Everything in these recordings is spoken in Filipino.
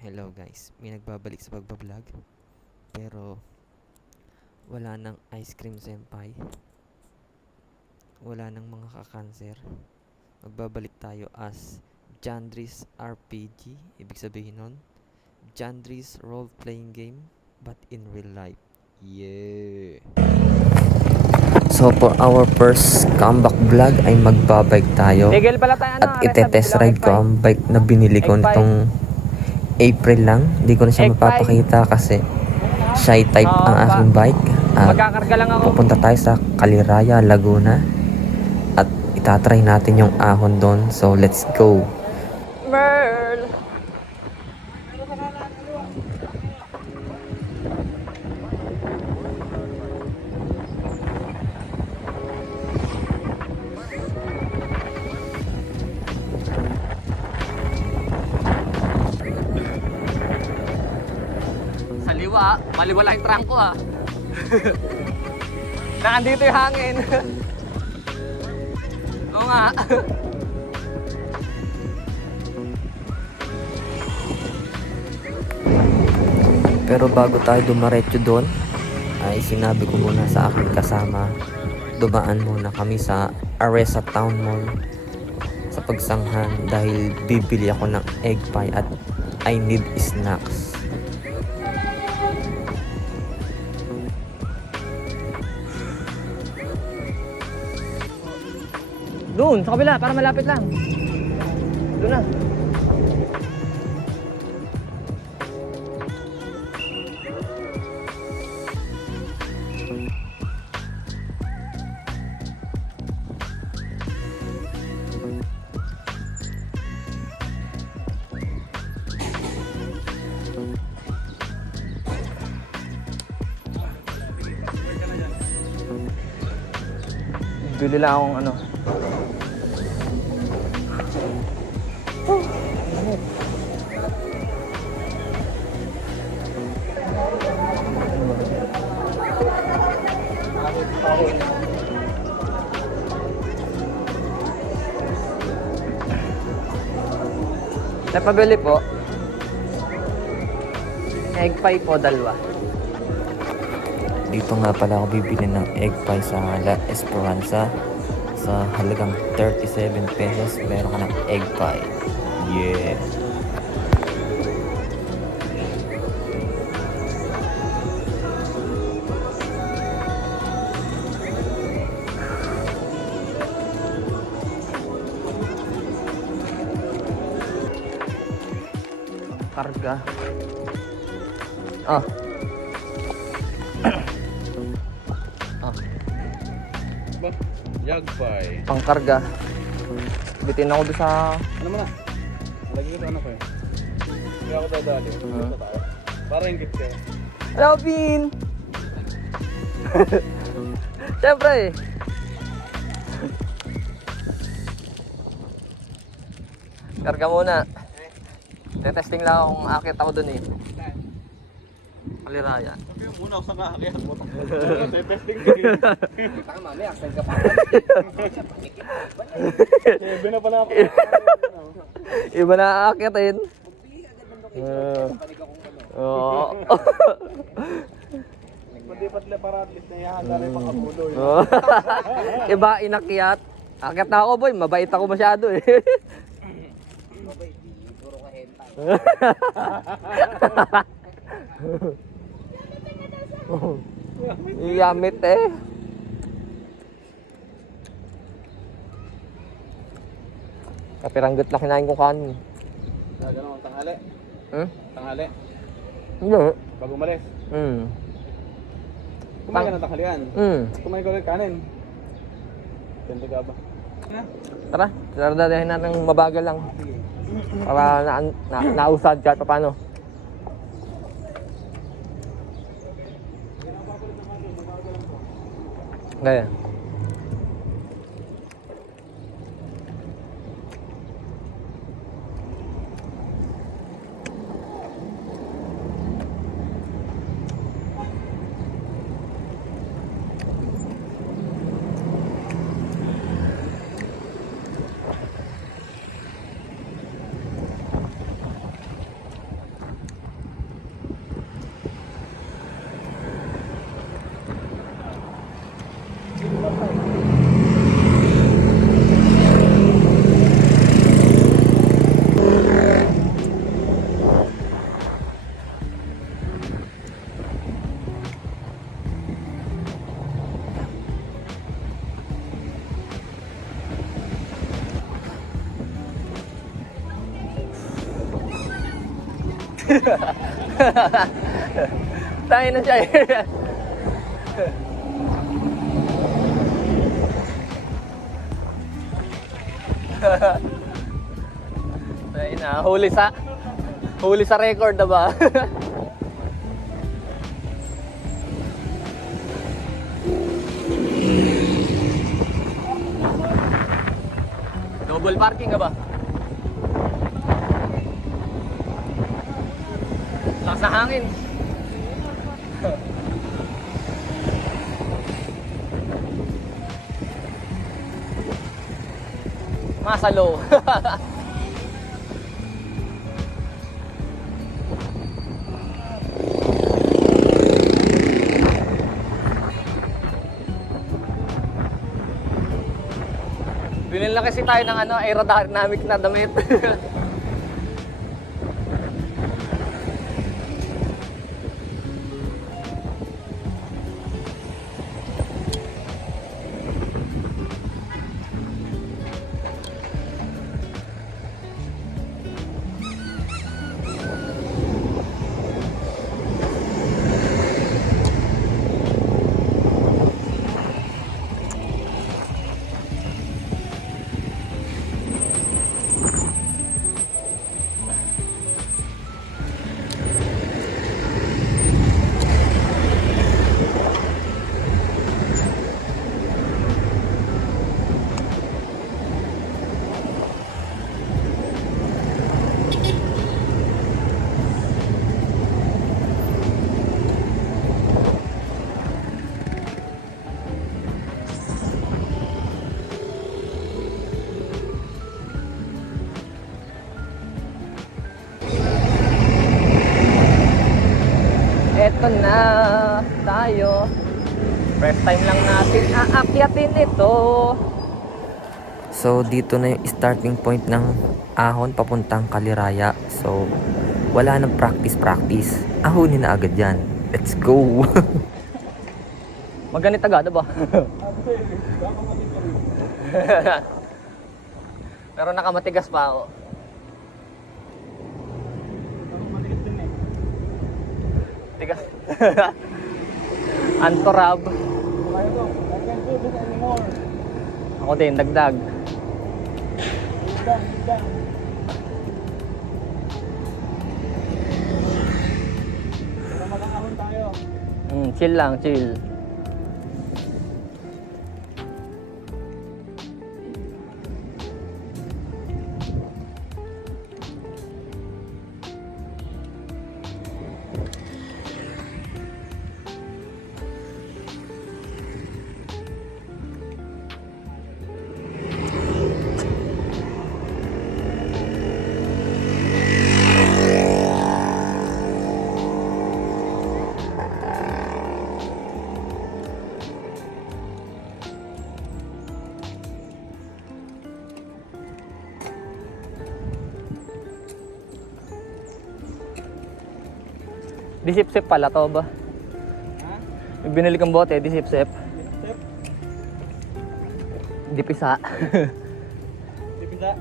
Hello guys, may nagbabalik sa pagbablog pero wala nang ice cream senpai, wala nang mga kakanser. Magbabalik tayo as Jandris RPG, ibig sabihin nun Jandris role playing game but in real life. Yeah. So for our first comeback vlog ay magbabike tayo at ite-test ride ko ang bike na binili ko nitong April lang. Hindi ko na siya mapapakita kasi shy type ang aking bike. At pupunta tayo sa Caliraya, Laguna at itatry natin yung ahon doon. So let's go. Merl. Saliwa, maliwala yung trangko ah. Nakandito yung hangin. Oo nga. Pero bago tayo dumaretso doon ay sinabi ko muna sa aking kasama, dumaan muna kami sa Aresa Town Mall sa pagsanghan dahil bibili ako ng egg pie at I need snacks. Doon, sa kabila, para malapit lang. Doon na. Bili lang akong ano. Napabili po. Egg pie po, dalawa. Dito nga pala ako bibili ng egg pie sa La Esperanza. Sa halagang 37 pesos, meron ka ng egg pie. Yeah! Karga. Ah. Ba? Yagpay. Pangkarga. Bitin ako doon sa... Ano mo na? Lagi ko sa ano ko eh. Hindi ako dadali. Para yung gift kayo. Hello, Pin! Siyempre eh. Karga muna. Testing lang kung akit ako doon eh. Caliraya. Sabi yung muna ako sa nakakayat mo. Testing kayo. Tama, may accent ka pa. Sabi na pala ako. Iba na aakitin. Oo. Pati para at least naihahanda rin makabulo. Iba inakyat. Akit na ako boy, mabait ako masyado eh. Mabait, puro ka hentai. Yamit eh. Kapiranggot na kinain ko kanin. Gano'n ang tanghali. Tanghali. Hindi. Bago umalis. Kumain ka ng tanghalian. Kumain ka ulit kanin. Ganda ka ba? Tara, saradahin natin mabagal lang. Para nausad kahit paano. Gaya. Tayo na siya eh. Tayo na, huli sa record na ba? Double parking ka ba? Lakas na hangin. Masalo. Binili na kasi tayo ng aerodynamic na damit. Eto na tayo. First time lang natin aakyatin ito. So dito na yung starting point ng ahon papuntang Kaliraya. So wala nang practice. Ahonin na agad yan. Let's go! Maganit agad ba? Pero nakamatigas pa ako. Tigas. Antorab. Ako din, dagdag. Chill lang, chill. Disip-sip pala to ba? Yung binili kong bote, disip-sip. Dipisa. Dipisa.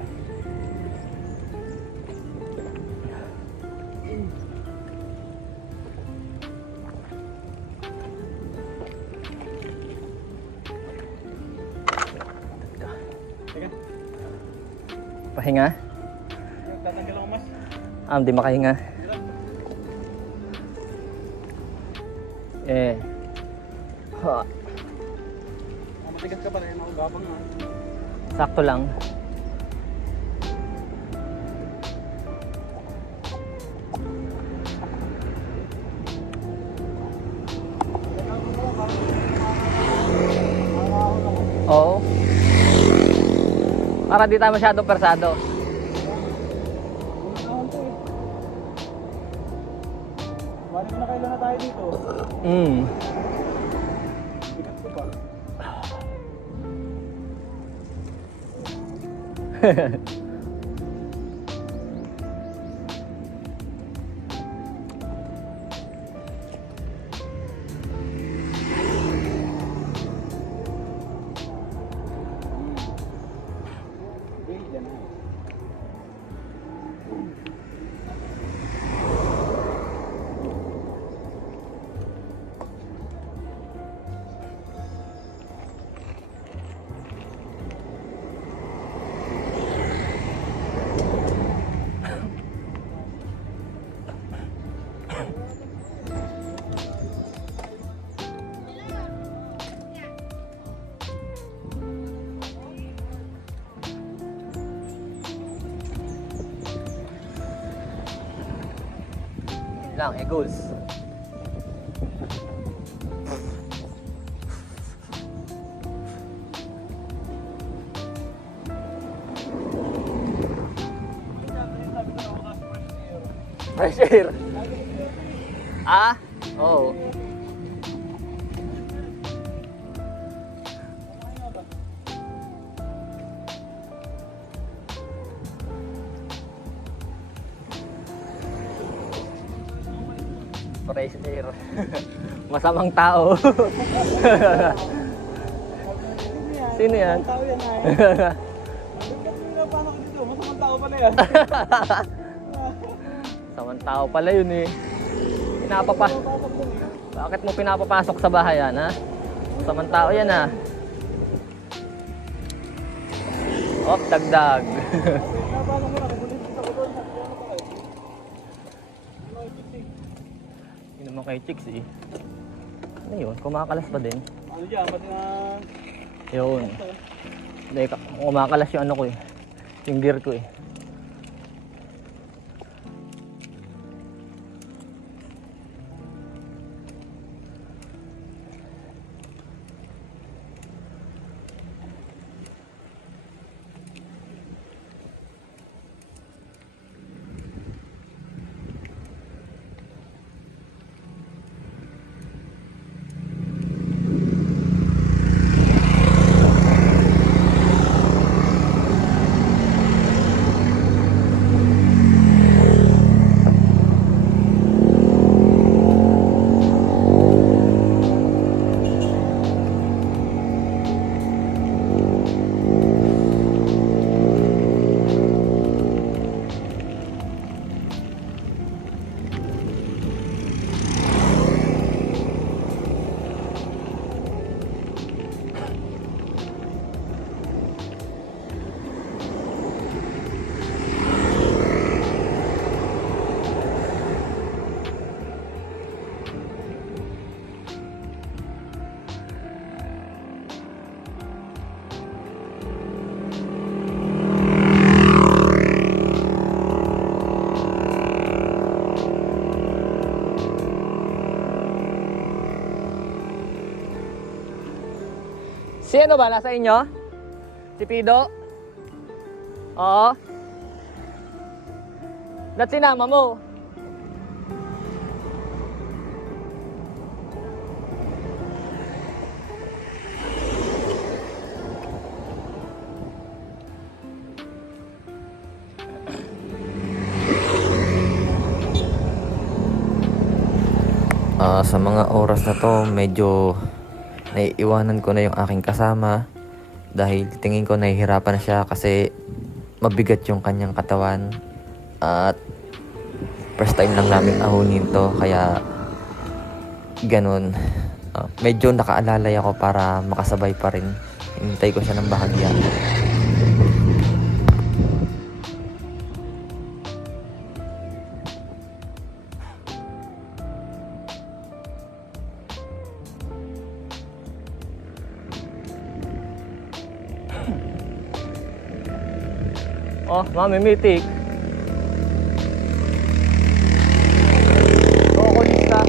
Teka. Pahinga? Tatanggal ako mas. Di makahinga. Ha, Matigas ka pa rin ako gabang ha. sakto lang. Oo. Para di tayo masyadong persado. Bali mo na kailan na tayo dito. Bigat ko pa. Lang, Eagles. Fresh air. Ah? Oo. Fresh air. Masamang tao. Sino yan? Tao yan ay. Paano ko dito? Masamang tao pala yan. Samang tao pala yun eh. Bakit mo pinapapasok sa bahay yan, ha? Samang tao yan, ha? Op, dagdag. Hindi naman kay chicks eh. Ano yun? Kumakalas pa din? Ano dyan? Pati na... Yun. Hindi, kumakalas yung ano ko eh. Yung gear ko eh. Sino ba? Nasa inyo? Si Pido? Oo. Ba't sinama mo? Sa mga oras na to, medyo naiiwanan ko na yung aking kasama dahil tingin ko nahihirapan na siya kasi mabigat yung kanyang katawan at first time lang namin ahunin to, kaya ganun. Medyo nakaalalay ako para makasabay pa rin. Hintay ko siya ng bahagya. Oh, mami, mitik. Kukulista.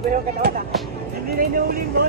ba yung katawan na? Hindi na inuuling mo.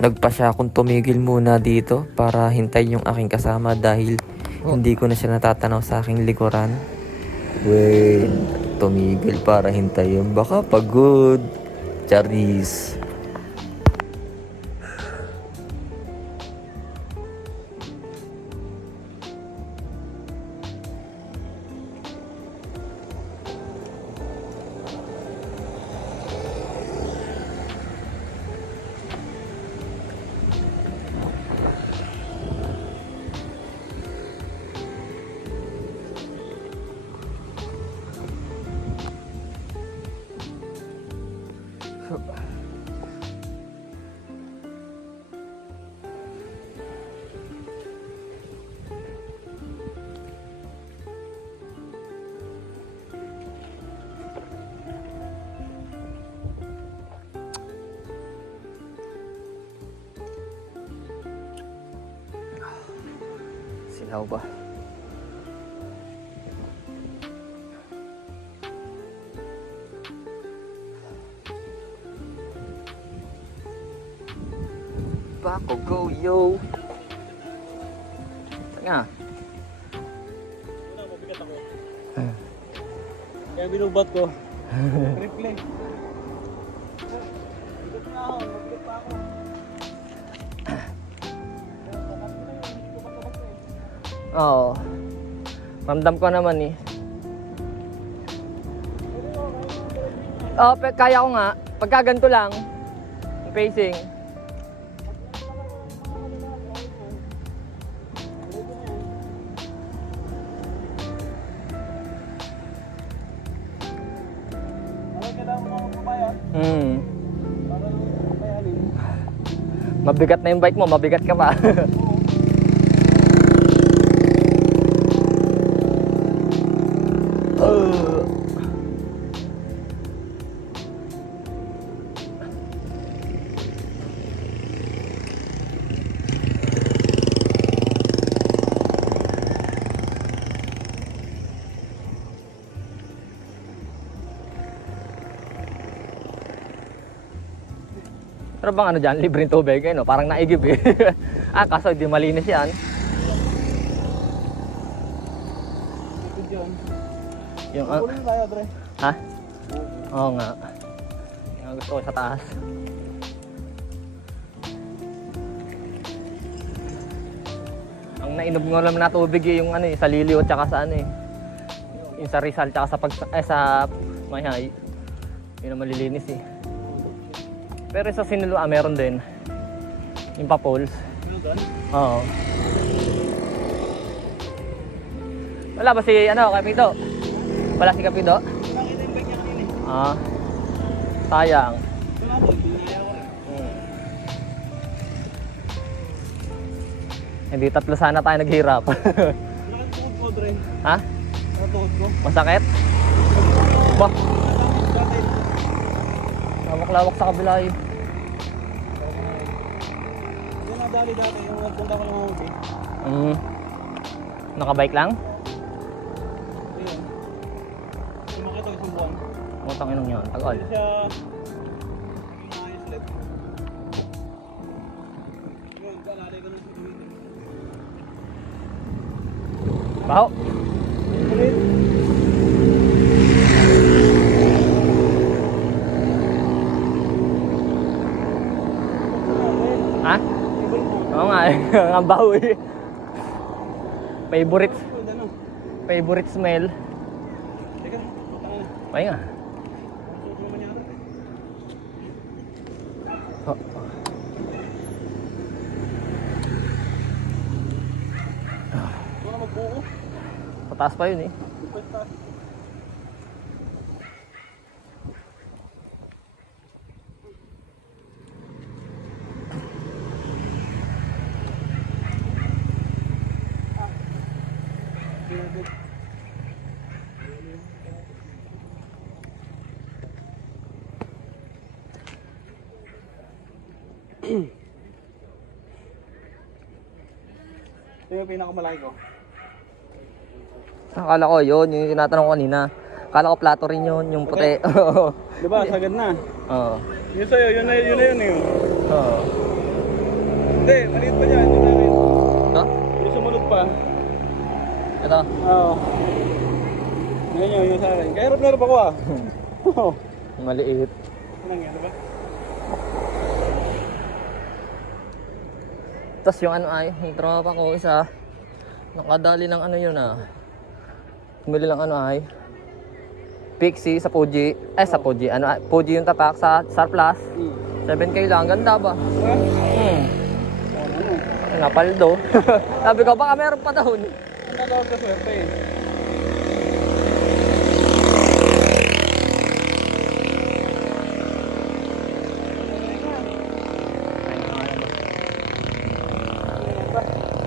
Nagpasya akong tumigil muna dito para hintayin yung aking kasama dahil hindi ko na siya natatanaw sa aking likuran. Wait, tumigil para hintayin. Baka pagod. Charis. Sinaw ba? Bako go yo. Nga. Wala, mabigat ako. Kaya binubat ko. Replay. Bigat na ako, mabigat pa ako. Oo. Ramdam ko naman eh. Oo, kaya ko nga. Pagka ganito lang, yung pacing. Mabigat na yung bike mo, mabigat ka pa. Pero bang ano dyan, libreng tubig, no? Parang naigib eh. Kaso di malinis yan. Yung, Kunin tayo, Dre. ha? Oo nga. Yung gusto ko sa taas. Ang nainom nga naman na tubig eh, yung ano eh, sa Liliw at saka sa ano eh. Yung sa Rizal tsaka sa Mayhay. Yun ang malilinis eh. Pero sa Sinaloa meron din. Yung pa-poles. Oo. Wala ba si ano, Kapito? Wala si Kapito? Nakita yung bike niya kanina. Ah. Sayang. Wala po, dinaya ko rin. Hindi tatlo sana tayo naghirap. Nakatuhod ko, Dre. Ha? Nakatuhod ko. Masakit? Bah, lawak-lawak sa kabila eh. nadali dati, yung nagpunta ko ng Mamuti. Nakabike lang? Ayun. Sumakit ako isang buwan. Utang inong yun, tagal. Hindi siya inayos ulit. Yun, kalalay ko ng sigurito. Baho. Ulit. Ha? Oo nga eh. Ang baho eh. Favorite, Ano? favorite smell. Teka, utang na. Ay nga. Suot naman yata. Oh. Ito na magbuo. Pataas pa yun eh. Basta. Ito yung pinakamalaki ko. Akala ko yun, yung tinatanong ko kanina. Akala ko plato rin yun, yung puti. Oo. Diba, sagad na. Oo. Yun sa'yo, yun na yun eh. Oo. Hindi, maliit pa dyan. Yun na yun. Ito? Yung sumunod pa. Ito? Oo. Yan yun, yung sa akin. Kaya hirap na rin ako ah. Oo. Maliit. Anong yan, diba? Tapos yung ano ay, yung tropa ko isa, nakadali ng ano yun ah. Bumili lang ano ay, Pixie sa Fuji, sa Fuji, ano, Fuji yung tatak sa Surplus. 7K lang, ganda ba? Napaldo. Sabi ko, baka meron pa daw. Ang nagawag ka swerte eh.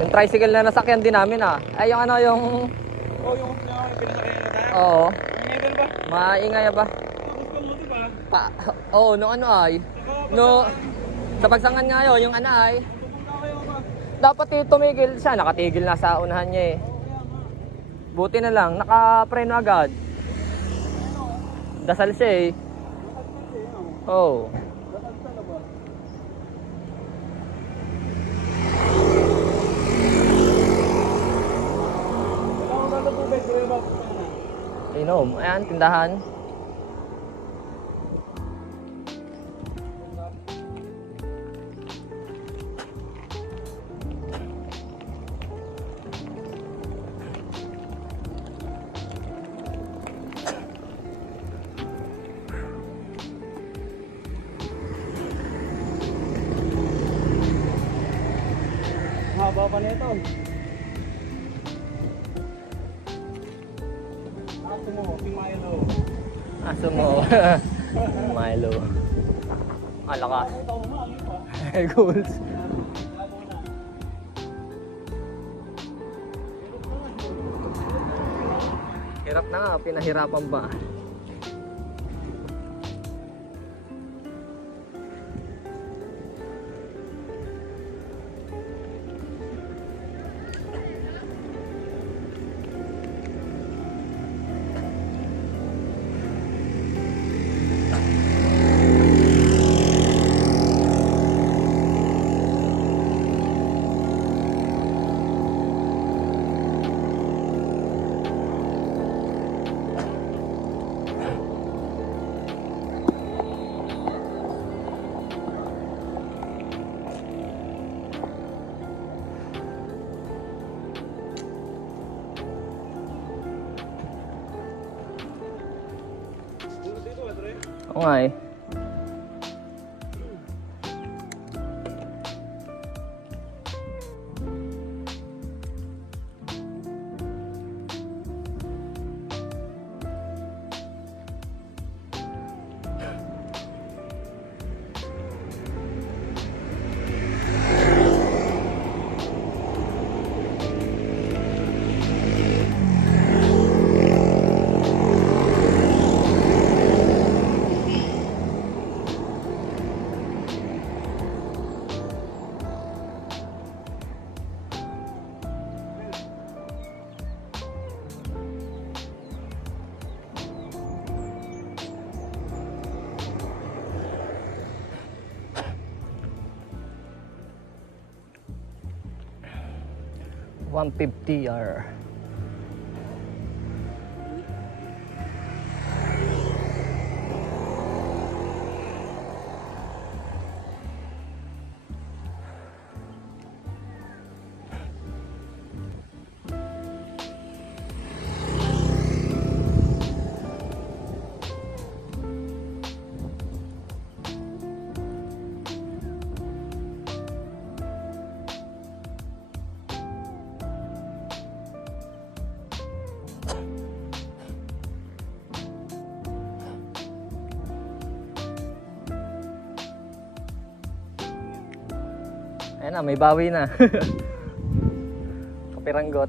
Yung tricycle na nasakyan din namin ah. Ay yung ano yung... Oh, yung pinasakyan na tayo. Oo. Ingay din ba? Maingay ba? Nakuskol mo diba? Oo, nung ano ay. No, sa pagsangan nga yun, yung ano ay. Pupunta kayo ba? Dapat tumigil siya. Nakatigil na sa unahan niya eh. Buti na lang, nakapreno agad. Dasal siya eh. Oo. Inom. Ayan, tindahan. Haba pa nito. Ako mo, si Milo. Aso mo. Milo. Alakas. Ito mo, ano pa? Goals. Hirap na nga, pinahirapan ba? Oo nga eh. 150R. Ayan na, may bawi na. Kapiranggot.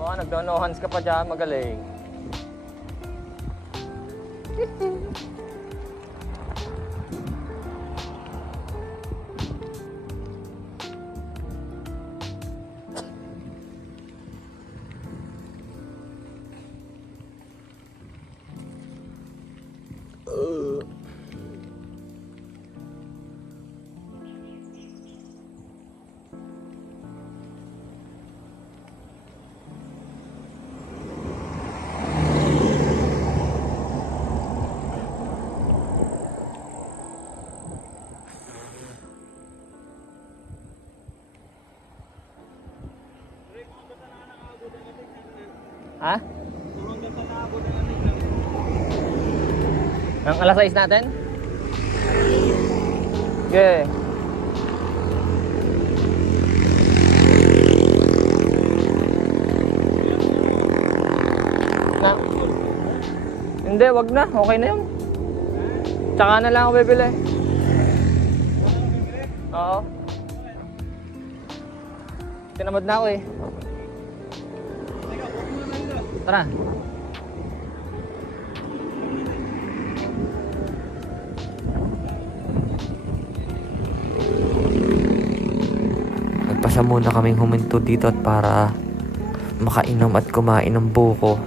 Oh, nagdono hands ka pa dyan, magaling. Ha? Ang alas 6 natin? Okay. Na. Hindi, wag na. Okay na yun. Tsaka na lang ako bibili. Oo. Tinamad na ako eh. Tara. Nagpasya muna kaming huminto dito at para makainom at kumain ng buko.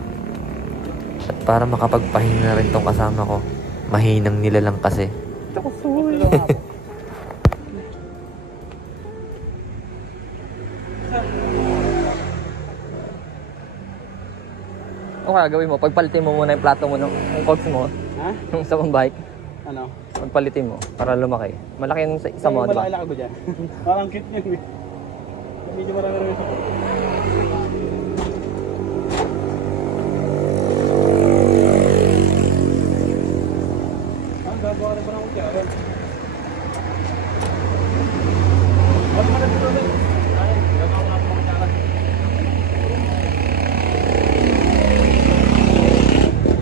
At para makapagpahinga na rin tong kasama ko. Mahinang nila lang kasi. Ano kaya gawin mo? Pagpalitin mo muna yung plato mo ng cogs mo. Ha? Yung sa bike. Ano? Pagpalitin mo para lumaki. Malaki yung sa isa mo, di ba? Malaki ko dyan. Parang cute yun eh. Medyo marami rin ito. Gagawa rin pa ng kutsara. Ba't mo na dito rin? Ay, gagawa ko na ng kutsara.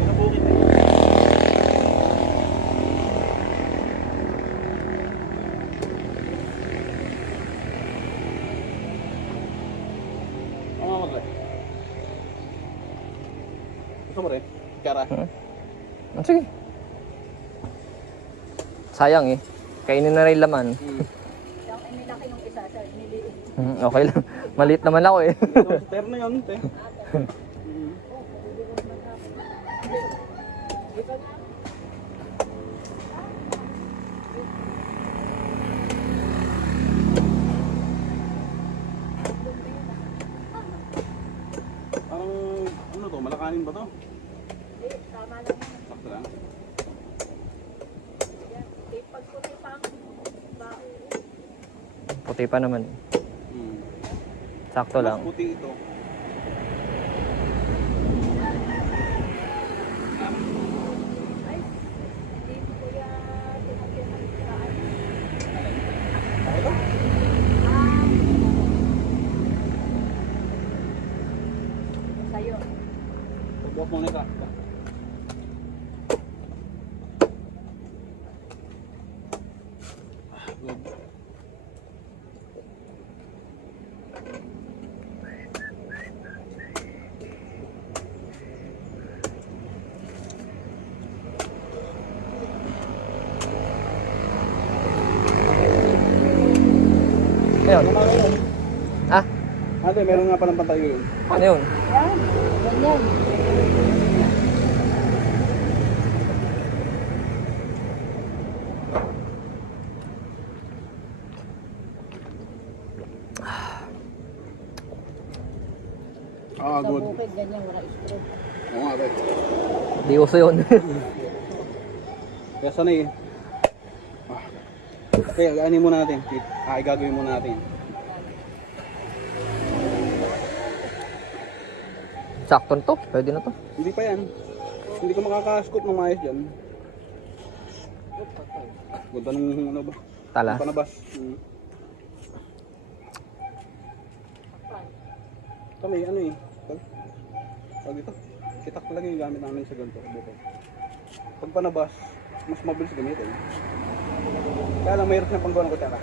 Pinabukit eh. Ano mo rin? Gusto mo rin? Kutsara? Ah, sige. Sayang eh. Kainin na rin laman. Nilaki yung isa, sir. Niliit. Okay lang. Maliit naman ako eh. Ter na yun, te. Parang, ano to, malakanin ba to? Tama lang yun. Sakto lang. Yan. Pagputi pang bao. Puti pa naman. Sakto lang. Mas puti ito. Ay, hindi ko kuya tinagyan ng saan. Ito? Sa'yo. Pagbukas mo na ito. Good. Ayun. Ah, Ate, meron nga palang patayo yun. ano yun? Yan. Ganyan. Ah, Sa good. bukid, ganyan. Wala straw. Oo nga, ate. Di uso yun. Kaya sana eh. Ah. Okay, gaanin muna natin. Gagawin muna natin. Sakto na to. Pwede na to. Hindi pa yan. Hindi ko makaka-scoop ng maayos dyan. Ganda ng ano ba? Tala. Panabas. Kami, ano eh. Pag ito, kitak talaga yung gamit namin sa ganito. Bukod. Pag panabas, mas mabilis gamitin. Kaya lang mayroon siyang panggawa ng kutsara.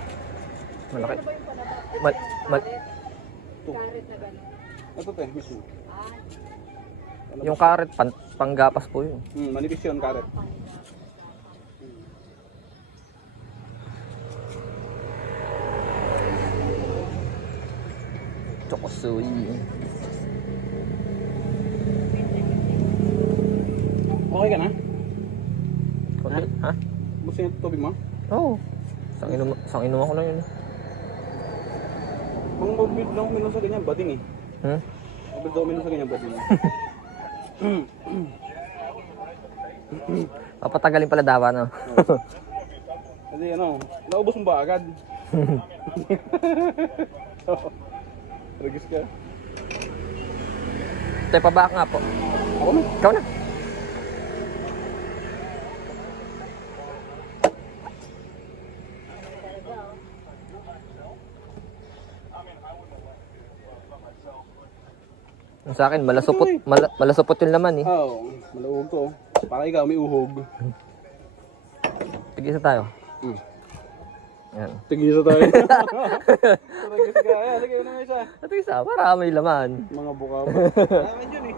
Malaki. Ano ba yung panabak? Mal- mal- Ito. Karet na gano'n. Ito te, mismo. Ah, Panabas. Yung karet, panggapas po yun. Manipis yun, karet. Chokosuy. Okay ka na? Okay. Ha? Gusto niyo tubig mo? Oo. Sang inom ako na yun. Kung mabibig daw uminom sa ganyan, bading eh. Hmm? Mabibig daw uminom sa ganyan, bading. Papatagalin pala dawa, no? Kasi ano, naubos mo ba agad? Regis ka? Tayo pa ba nga po? Ako na. Ikaw na. Yung sa akin, malasupot yung laman eh. Oo, maluhog to. Para ikaw may uhog. Tigisa tayo. Yan. Tigisa tayo. Regis ka. Ayan, sige na isa. Tigisa, para may laman. Mga buka ba? Naman yun eh.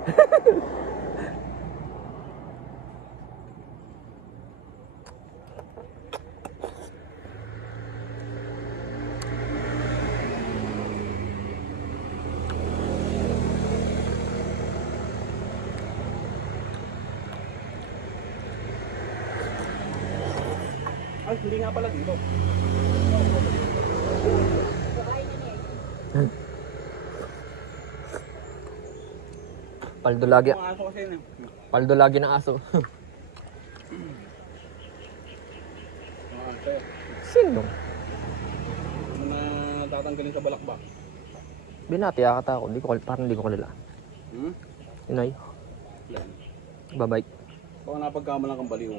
Ay, hindi nga pala dito. Paldo lagi. Mga aso kasi yun eh. Paldo lagi ng aso. Mga aso eh. Sino? Ano na tatanggalin sa balakbak. Binati akata ako. Parang hindi ko kalila. Inay. Yan. Babay. Baka napagkamalan kang baliw.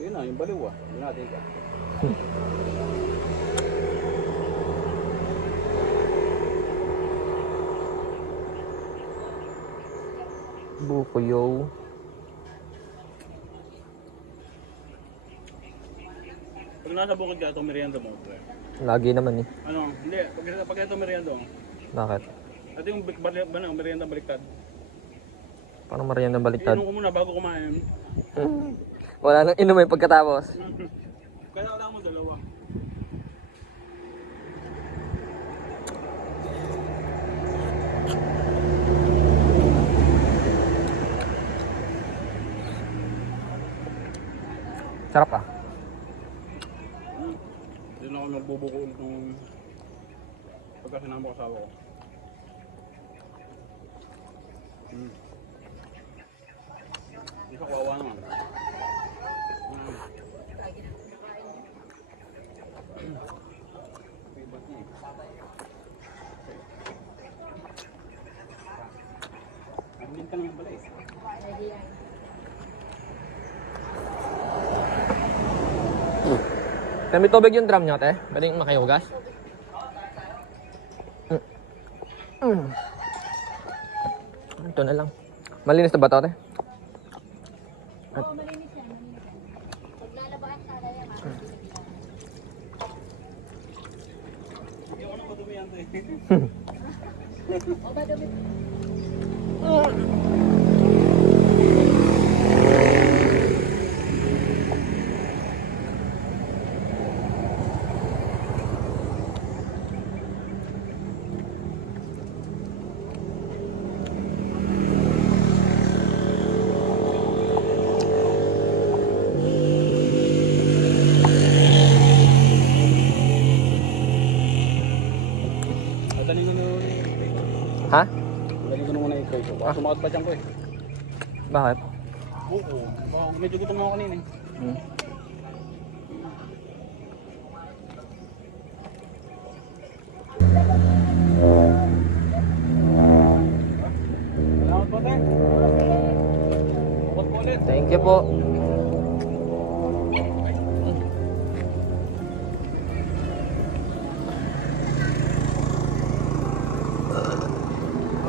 Yun na, yung baliw ah. Yun natin ka. Bukuyo. Pag nasa bukid ka, ito merienda mo. Pre. Lagi naman eh. Ano? Hindi. Pag ito merienda mo. Bakit? Ito yung merienda baliktad. Parang mariyan ng baliktad. Inom ko muna bago kumain. Wala nang inom eh pagkatapos. Kaya wala mo dalawa. Sarap ah. Hindi na ako magbubuko ulit nung pagka sinama ko asawa ko. Hindi ka kawawa naman. Hindi ka naman pala eh. Kami tubig yung drum nyo, te. Pwedeng makihugas. Ito na lang. Malinis na ba ito, te? oo, malinis yan. Pag lalabaan sana yan, Hindi ako nang madumi yan eh. o ba damit? Baka sumakot pa dyan ko eh. Bakit? Oo. Medyo gutom ako kanina eh. Hmm. Salamat po, te. Bukod po ulit. Thank you po.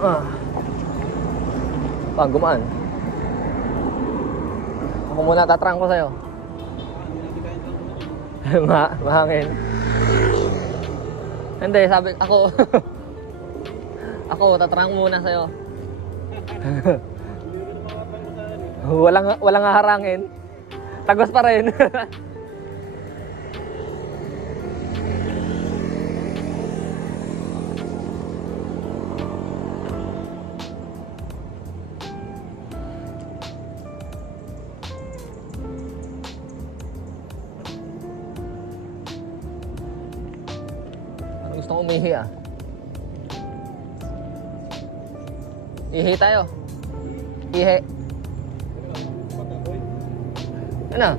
Ah. Pag gumaan. Ako muna tatrang ko sa'yo. Mahangin. Hindi, sabi ako. Ako, tatrang muna sa'yo. Walang haharangin. Tagos pa rin. Ano gusto kong umihi ah? Ihi tayo. Ihi. Ano?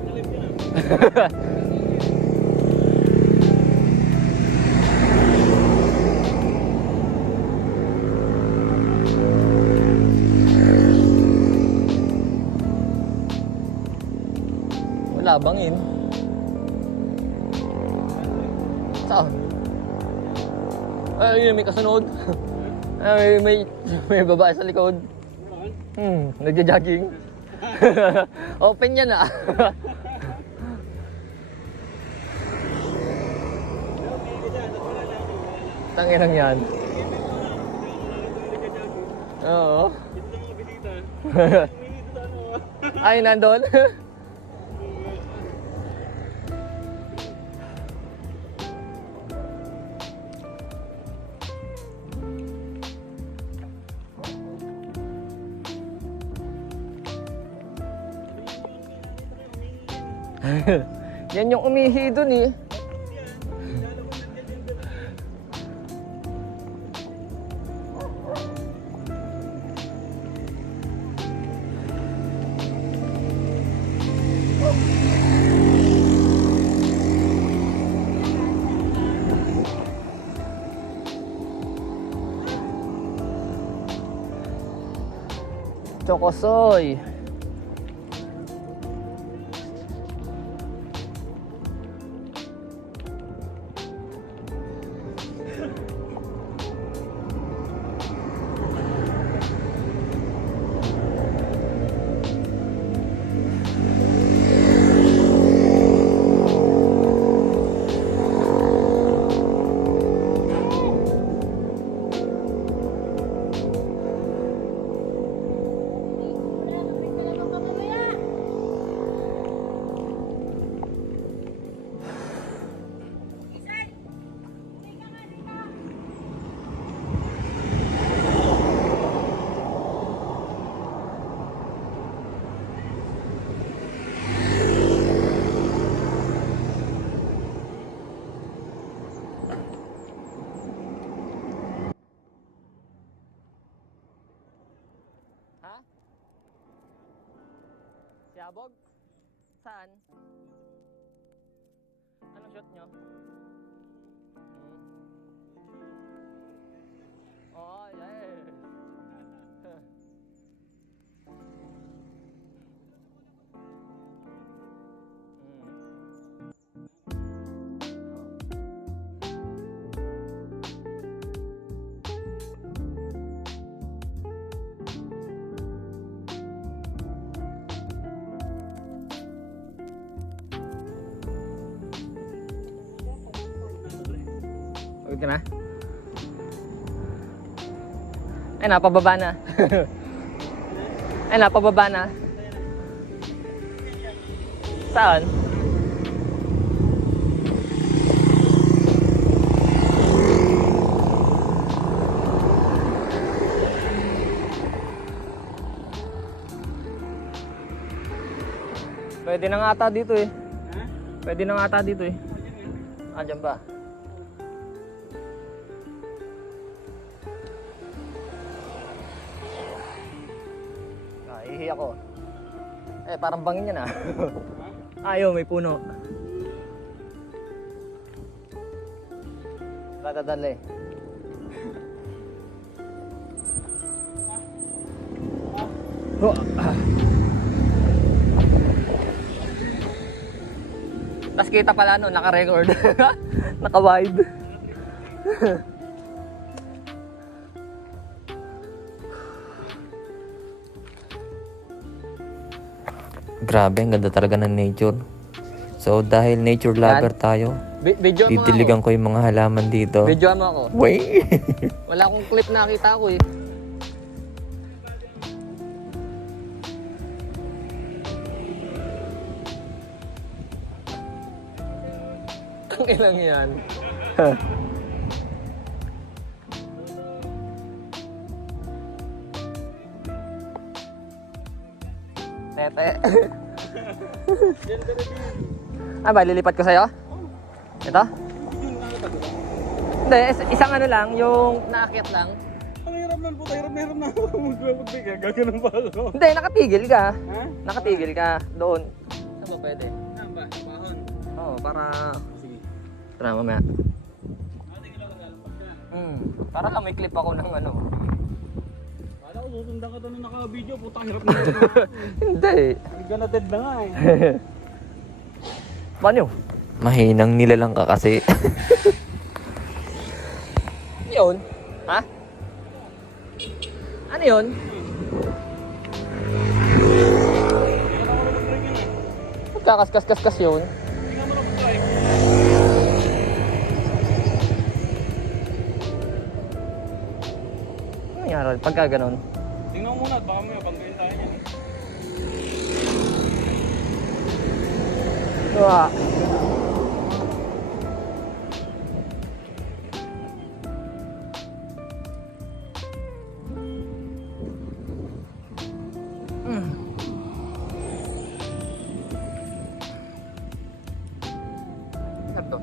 Wala bangin. Saan? Ay, may kasunod. Ay, may babae sa likod. Nagja-jogging. Open yan ah. Tanginang yan. Oo. Ay, nandun. Yan yung umihi dun eh. Chokosoy. Ha? Siyabog? Saan? Anong shot nyo? Oh, yeah. Pagod ka na? Ay, napababa na. Ay, napababa na. Saan? Pwede na nga ata dito eh. Pwede na nga ata dito eh. Ah, dyan ba? Eh, parang bangin yan ah. Ayaw, may puno. Ratadali. Oh. Tapos kita pala no, naka-record. Naka-wide. Grabe, ang ganda talaga ng nature. So, dahil nature lover tayo, Video mo didiligan ko yung mga halaman dito. Video mo ako. Wait! Wala akong clip na nakita ko eh. Ang ilang yan. Tete. Ah, ba, lilipat ko sa'yo? Ito? Hindi, isang ano lang, yung naakyat lang. Ang hirap na po, hirap na ako magbibigay. Gaganon pa ako. Hindi, nakatigil ka. Ha? Nakatigil ka doon. Saan ba pwede? Saan ba? Bahon. Oo, para... Sige. Tara, mamaya. Tingin lang naglalapag ka. Para lang may clip ako ng ano. Kala ko susundan ka doon naka-video. Putang hirap na ako. Hindi. Ganatid na nga eh. Paano? Mahinang nilalang ka kasi. Ano yun? Ha? Ano yun? Magkakaskas-kaskas yun. Tingnan mo na mag-drive. Ano nangyari pagka ganun? Tingnan mo muna at baka may banggayin tayo niyan eh. Wah. Ano to?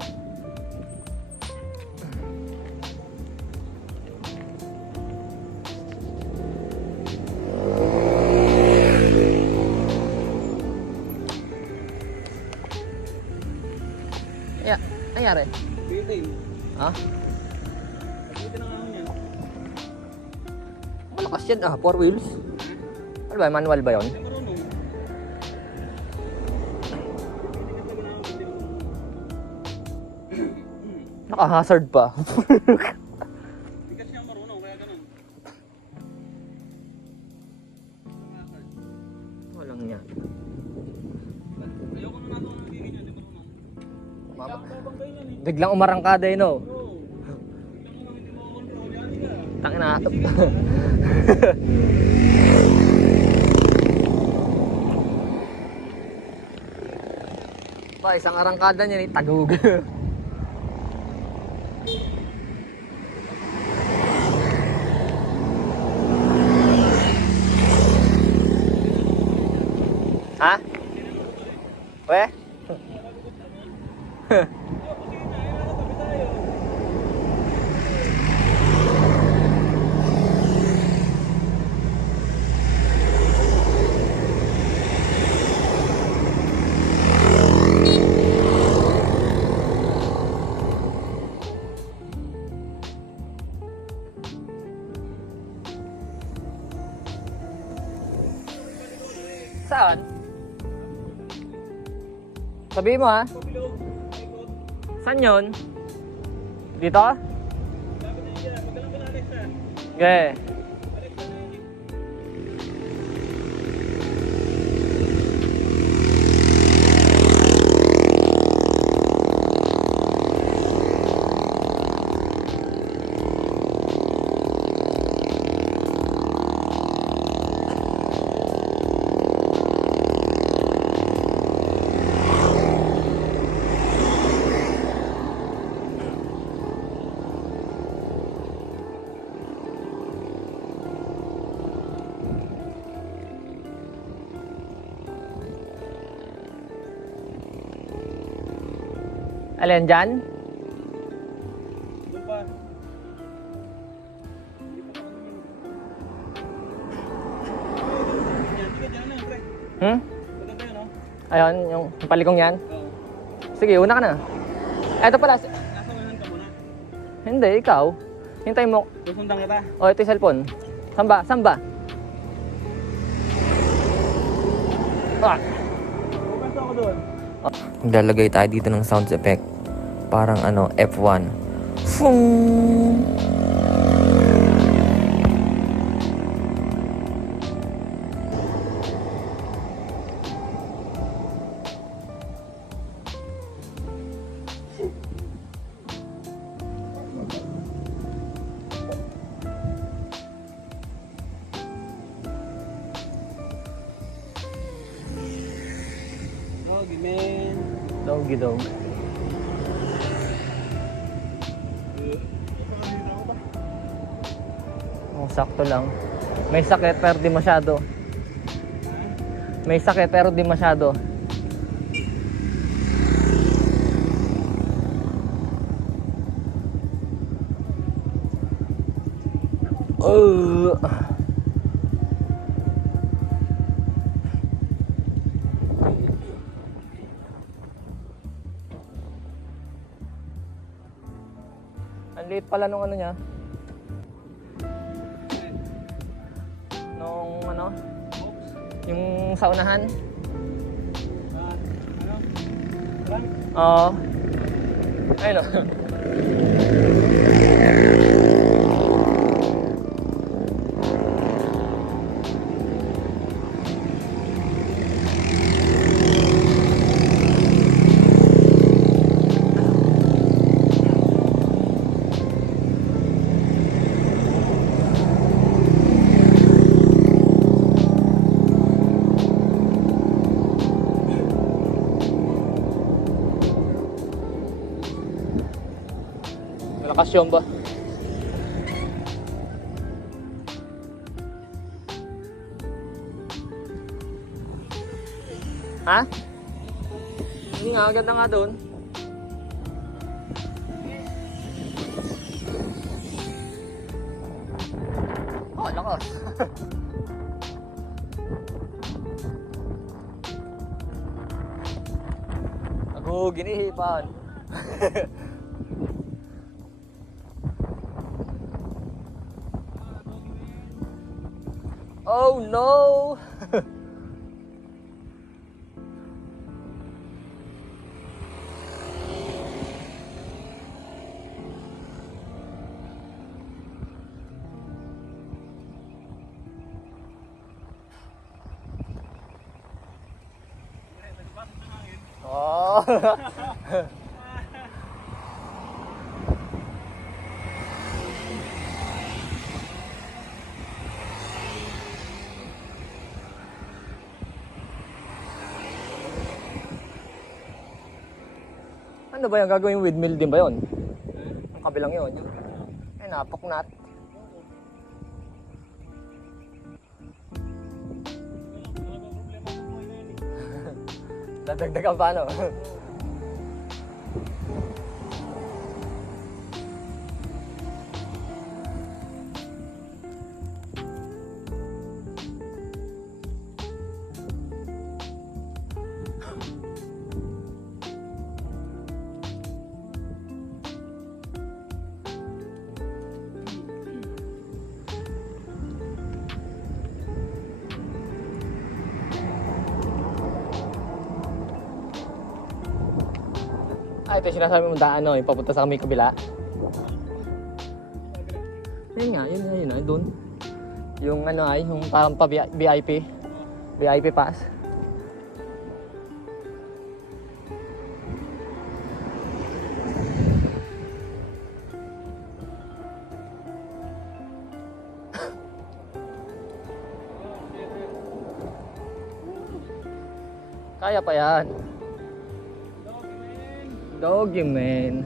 Ya, nangyari? Bitin. Ha? Bitin na nga ako niyan. Malakas yan ah, 4 wheels. Ano ba, manual ba yun? Hindi marunong. Naka-hazard pa. Hindi kasi siya marunong, kaya ganun. Walang yan. Ayoko na natin ang nagiging niya, hindi marunong. Mama. Babanggayin yan eh. Biglang umarangkada yun oh. Oo. Tingnan mo lang hindi makakontrol. Yan ka. Tangina. Pa, isang arangkada niya ni tagug. Ha? We? Saan? Sabihin mo ha? Saan yun? Dito? Okay. Alin dyan? Doon pa. Hindi pa kami. Yan, hindi ka dyan na, pre. Hmm? Ayun, yung palikong yan. Oo. Sige, una ka na. Eto pala. Nasa unahan ka muna. Hindi, ikaw. Hintay mo. Susundan kita. O, ito yung cellphone. Samba, samba. Ah. Pupunta ako doon. Maglalagay tayo dito ng sound effect. Parang F1. Fung! Doggy man. Doggy dog. Oh, sakto lang. May sakit pero di masyado. May sakit pero di masyado. Oh. Ang liit pala nung ano niya. Nung yung sa unahan. Oo. Ayun o. Malakas yun ba? Ha? Hindi nga, agad na nga doon. Oh, lakas. Ako, ginihipan. Oh no! Oh! Ano ba yung gagawin windmill din ba yun? Ang kabilang yun. Ay, napaknat. Dadagdagan pa ano? Ito yung sinasabi mong daan, no? Yung papunta sa kami kabila. Yun nga, yun, doon. Yung yung parang pa VIP. VIP pass. Kaya pa yan. Doggy man.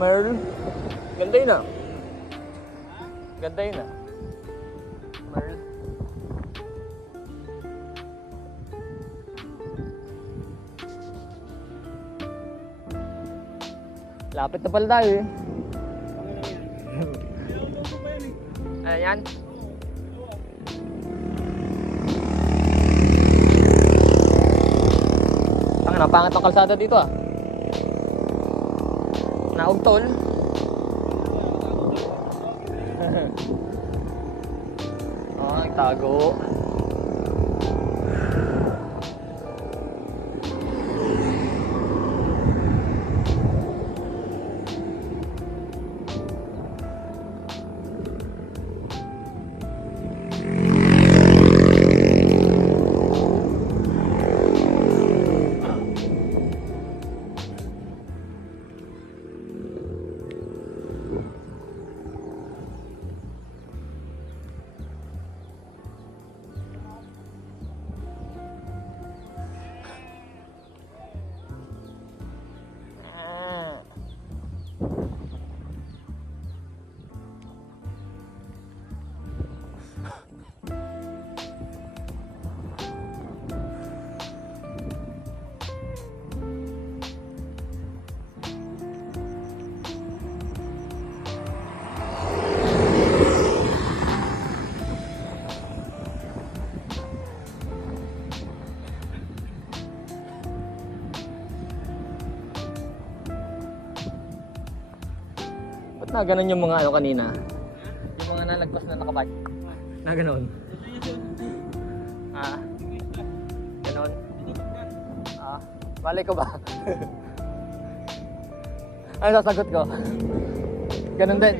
Merl. Ganda yun ah. Ganda yun ah. Merl. Lapit na pala tayo eh. Ano yan? Tangina, pangit ang kalsada dito ah. Naugtol. Oh, nagtago. Ba't na ganun yung mga ano kanina? Yung mga nalagpas na nakapark. Na ganun. Ah. Ganun. Ah. Balik ko ba? Ano sasagot ko? Ganun din.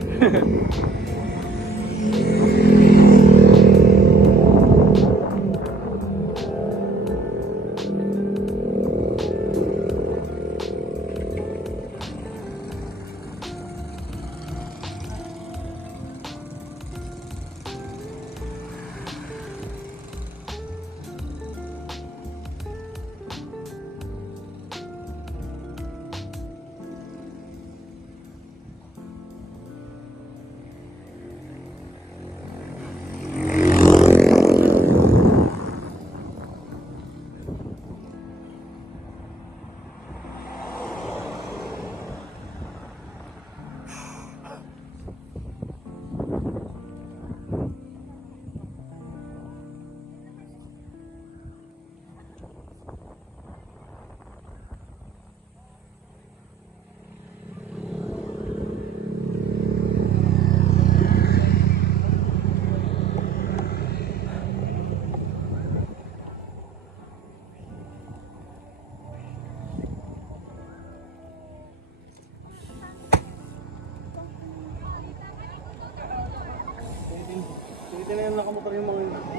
Hindi na yung nakamotor yung mga nakamotor.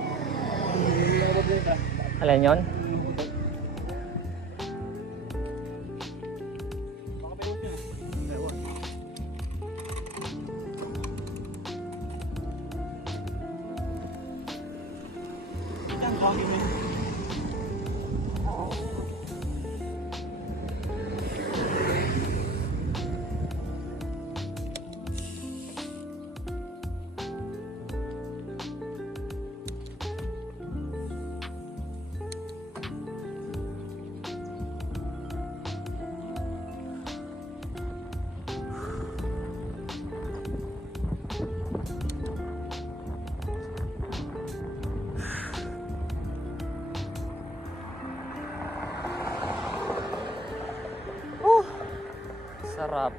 Alin yun? Sarap.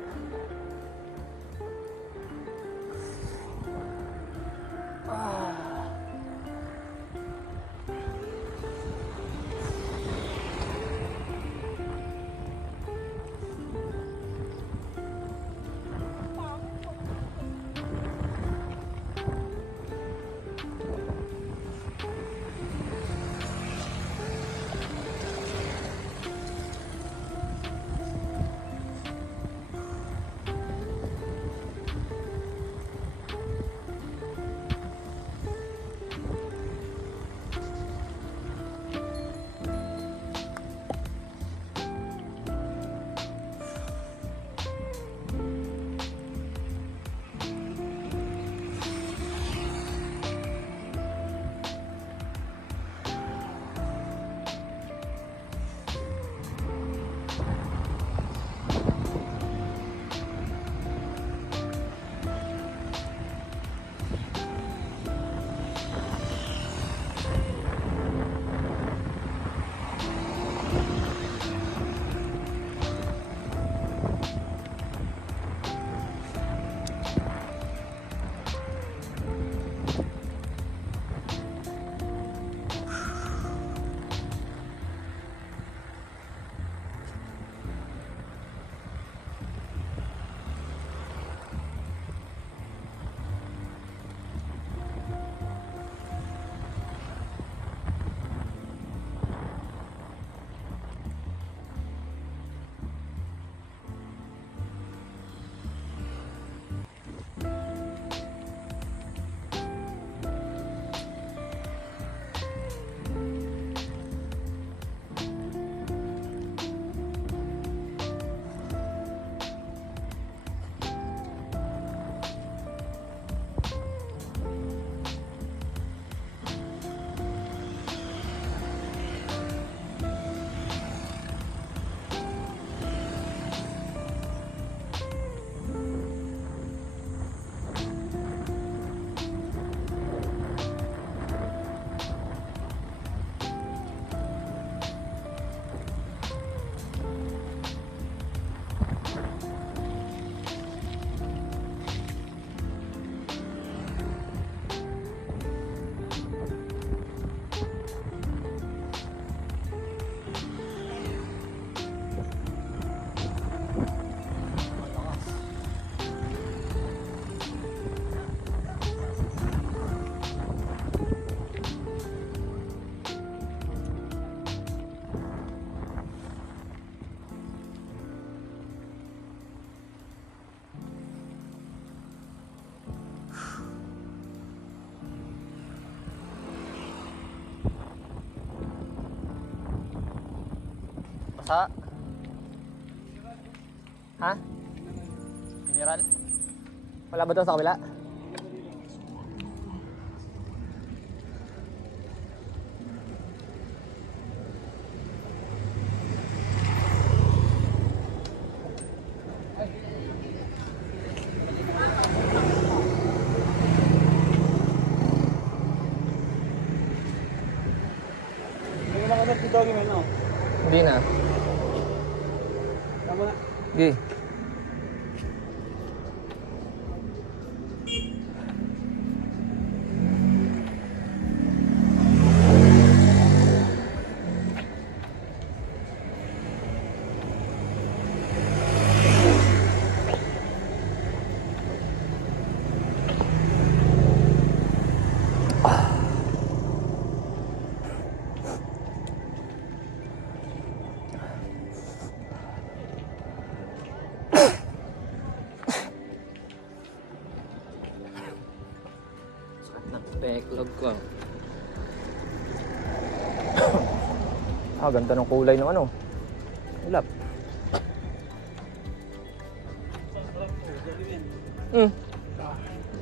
Ha? Ha? Mineral? Wala ba doon sa kabila? Hindi mo nakasal si Doggy Man, no? Hindi na. Tama na. Sige. Backlog ko. Ganda ng kulay ng ano. Ulap.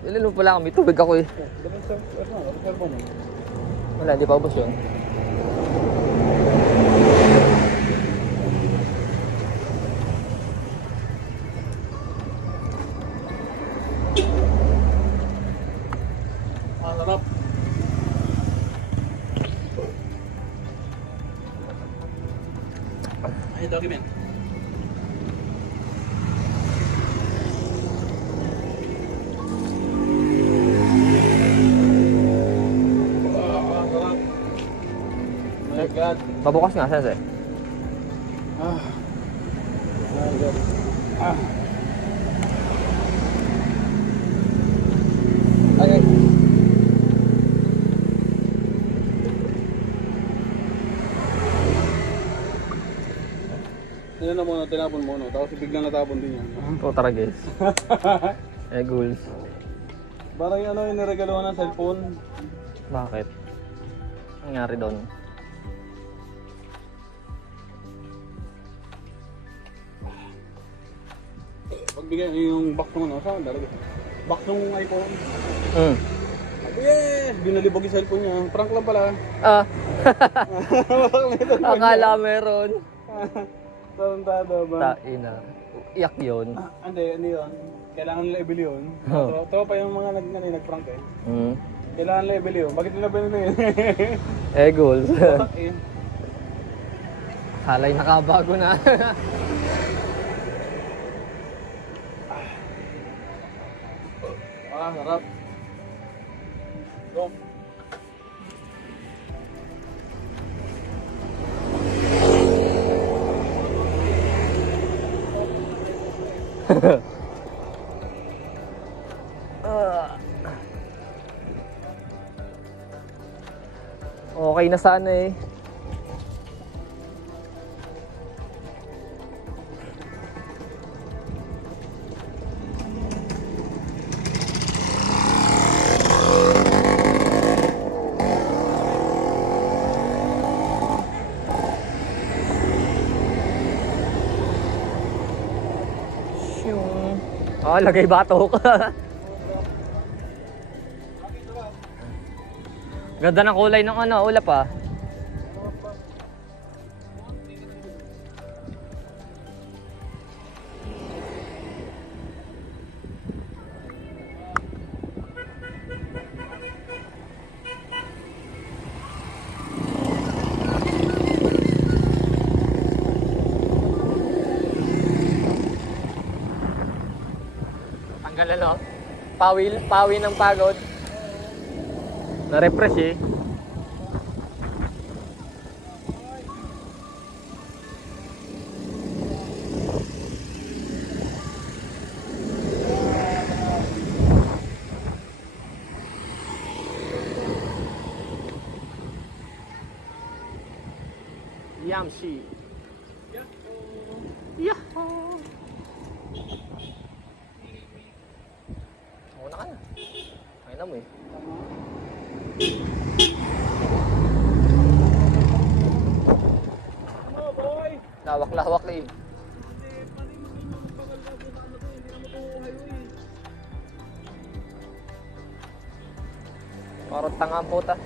Ilalo pala kami. Tubig ako eh. Dapat sa, cellphone mo. Wala, di pa ubos yun. Sarap. Ay, Doggy Man. Sarap. My God. Pabukas nga, Sensei. Ah. My God. Ah. Ay, ay. Yan na muna, tinapon mo, no? Tapos biglang natapon din yan. Ito tara guys. Goals. Parang yung ano, yung niregaluhan ng cellphone. Bakit? Ang nangyari doon? Pagbigay yung box ng ano, saan talaga? Box ng iPhone. Sabi, yes! Binalibog yung cellphone niya. Prank lang pala. Ah, akala meron. Tarantado ba? Taina. Iyak yun. Hindi yun. Kailangan nila ibili yun. Oh. Tropa yung mga nag-prank eh. Mm. Kailangan nila ibili yun. Bakit nila binili yun? Goals. Tatak eh. Halay nakabago na. Harap. Go. Okay na sana eh. Lagay batok. Ganda ng kulay ng ano, ulap ah. Tanggal ano? Pawi ng pagod. Na-refresh eh. Yamshi. Yahoo! Una ka na. Ay na mo eh. Ano boy? Lawak malawak eh. Parang tanga ang puta.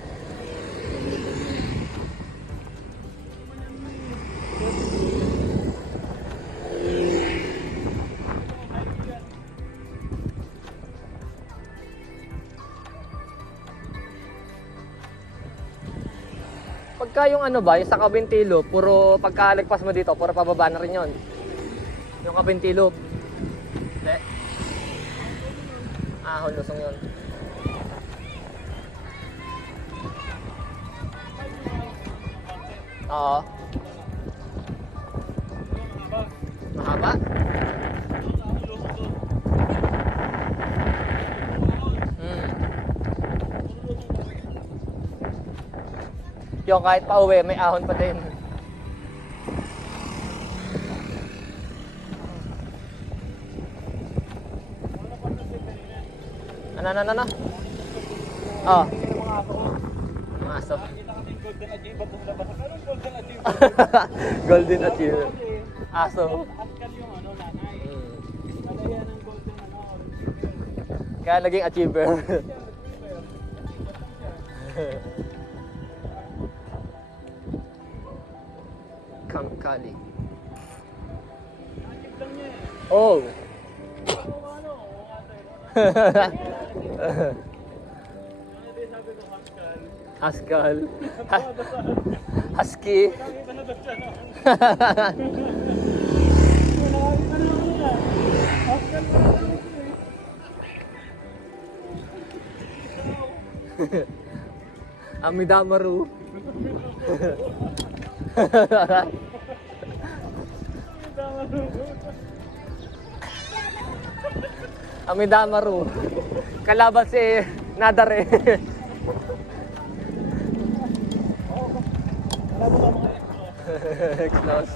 Pagka yung ano ba, yung sa Kabintilo, puro pagkalagpas mo dito, puro pababa na rin yun. Yung Kabintilo. Hindi. Ahon, lusong yun. Oo. Mahaba? Yung kahit pa uwi, may ahon pa din. Ano? Oh. Mga aso. Golden Achiever. Aso. Kaya naging achiever. Kangkali. Oh. Haskell. Husky. Amidamaru. Amidamaru. Kalaban si Nadare. Close.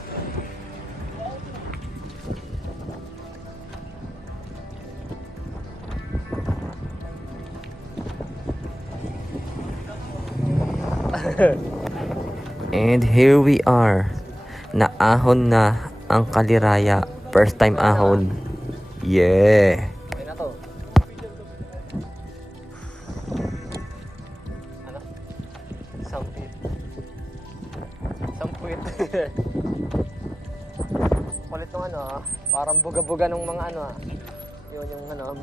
And here we are. Naahon na ang Kaliraya. First time ahon. Yeah. Okay na to. Ano? Sampit. Sampit. Kulit nung ano ah. Parang buga-buga nung mga ano ah. Yun yung ano.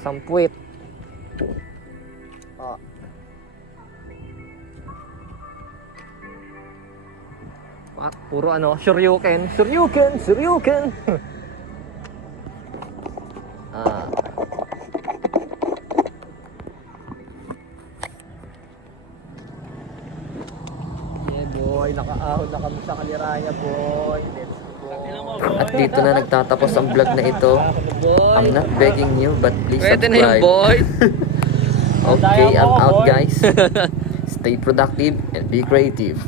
Sampwit. Ah. Puro ano, Shoryuken. Ah. Yeah boy, nakaahon na kami sa Kaliraya boy. Let's go. At dito na nagtatapos ang vlog na ito. I'm not begging you, but please Pwede na yung subscribe. boy. Okay, I'm out guys. Stay productive and be creative.